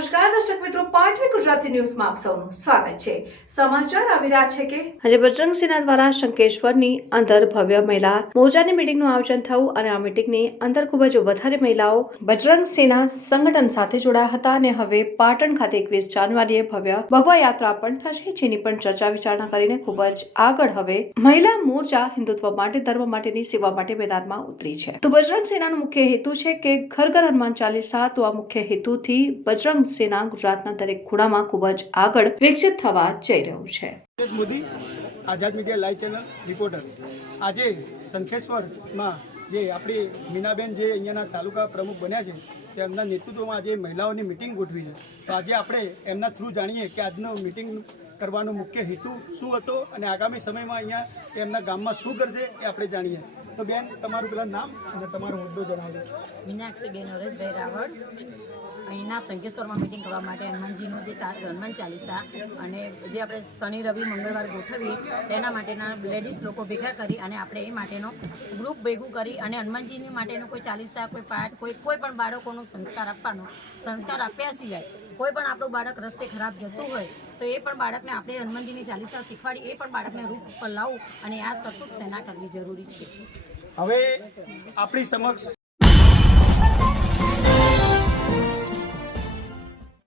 નમસ્કાર દર્શક મિત્રો, પાટવી ગુજરાતી ન્યૂઝમાં આપ સૌનું સ્વાગત છે। સમાચાર આવી રહ્યા છે કે આજે બજરંગ સેના દ્વારા શંકેશ્વરની અંદર ભવ્ય મહિલા મોરચાની મીટિંગનું આયોજન થયું અને આ મીટિંગની અંદર ખૂબ જ વધારે મહિલાઓ બજરંગ સેના સંગઠન સાથે જોડાયા હતા અને હવે પાટણ ખાતે 21 જાન્યુઆરીએ ભવ્ય ભગવા યાત્રા પણ થશે, જેની પણ ચર્ચા વિચારણા કરીને ખૂબ જ આગળ હવે મહિલા મોરચા હિન્દુત્વ માટે, ધર્મ માટેની સેવા માટે મેદાનમાં ઉતરી છે। તો બજરંગ સેનાનો મુખ્ય હેતુ છે કે ઘર ઘર હનુમાન ચાલીસા। તો આ મુખ્ય હેતુથી બજરંગ સેના ગુજરાતના દરેક ખૂણામાં ખૂબ જ આગળ વિકસિત થવા જઈ રહ્યું છે। મોદી આઝાદ મીડિયા લાઈવ ચેનલ રિપોર્ટર આજે શંખેશ્વરમાં જે આપણી મીનાબેન જે અહીંયાના તાલુકા પ્રમુખ બન્યા છે તેમના નેતૃત્વમાં આજે મહિલાઓની મિટિંગ ગોઠવી છે। તો આજે આપણે એમના થ્રુ જાણીએ કે આજનો મિટિંગ કરવાનો મુખ્ય હેતુ શું હતો અને આગામી સમયમાં અહીંયા એમના ગામમાં શું કરશે એ આપણે જાણીએ। તો બેન, તમારું પેલા નામ અને તમારો મુદ્દો જણાવજો। મીનાક્ષીબેન હરેશભાઈ રાવળ અહીંના શંકેશ્વરમાં મિટિંગ કરવા માટે હનુમાનજીનું જે હનુમાન ચાલીસા અને જે આપણે શનિ રવિ મંગળવાર ગોઠવીએ તેના માટેના લેડીઝ લોકો ભેગા કરી અને આપણે એ માટેનો ગ્રુપ ભેગું કરી અને હનુમાનજીની માટેનો કોઈ ચાલીસા, કોઈ પાઠ, કોઈ પણ બાળકોનો સંસ્કાર આપવાનો, સંસ્કાર આપ્યા સિવાય કોઈ પણ આપણું બાળક રસ્તે ખરાબ જતું હોય તો એ પણ બાળકને આપણે હનુમાનજીની ચાલીસા શીખવાડી એ પણ બાળકને રૂપ ઉપર લાવવું અને આ સતત સેના કરવી જરૂરી છે। હવે આપણી સમક્ષ